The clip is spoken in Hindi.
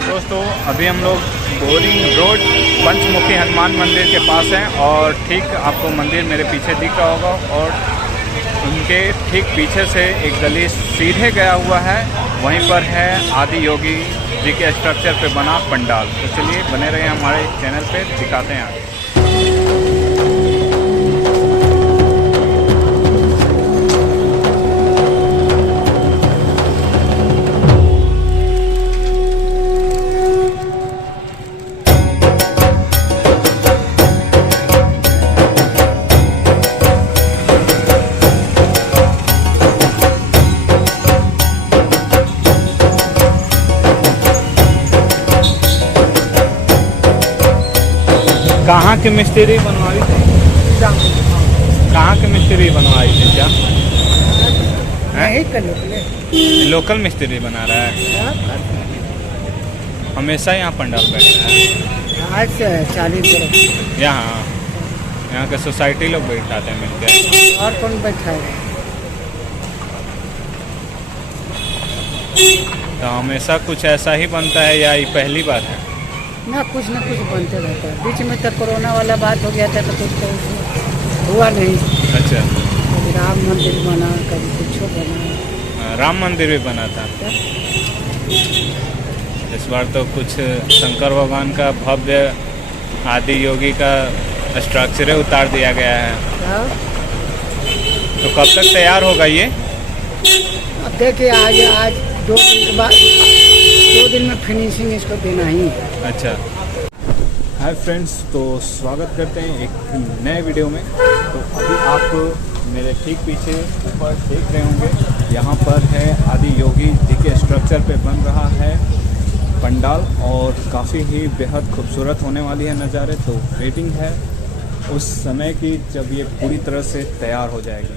दोस्तों अभी हम लोग बोरिंग रोड पंचमुखी हनुमान मंदिर के पास हैं और ठीक आपको मंदिर मेरे पीछे दिख रहा होगा और उनके ठीक पीछे से एक गली सीधे गया हुआ है, वहीं पर है आदि योगी जी के स्ट्रक्चर पे बना पंडाल। तो चलिए बने रहे हमारे चैनल पे, दिखाते हैं आगे। कहाँ के मिस्त्री बनवाई थी? कहाँ के मिस्त्री बनवाई थी क्या? लोकल मिस्त्री बना रहा है, हमेशा यहाँ पंडाल बैठता है। आज से 40 यहाँ के सोसाइटी लोग बैठाते हैं मिलकर। और कौन बैठा है? तो हमेशा कुछ ऐसा ही बनता है या ये पहली बार है? ना कुछ बनते रहता है। बीच में तो कोरोना वाला बात हो गया था तो कुछ तो हुआ नहीं। अच्छा, कभी राम मंदिर बना, कभी कुछ बना। राम मंदिर भी बना था। इस बार तो कुछ शंकर भगवान का भव्य आदि योगी का स्ट्रक्चर उतार दिया गया है। तो कब तक तैयार होगा ये? अब देखिए आज 2 दिन के बाद 2 दिन में फिनिशिंग इसको देना ही है। अच्छा, हाय फ्रेंड्स, तो स्वागत करते हैं एक नए वीडियो में। तो अभी आप मेरे ठीक पीछे ऊपर देख रहे होंगे, यहाँ पर है आदि योगी जी के स्ट्रक्चर पे बन रहा है पंडाल और काफ़ी ही बेहद खूबसूरत होने वाली है नज़ारे। तो वेटिंग है उस समय की जब ये पूरी तरह से तैयार हो जाएगी।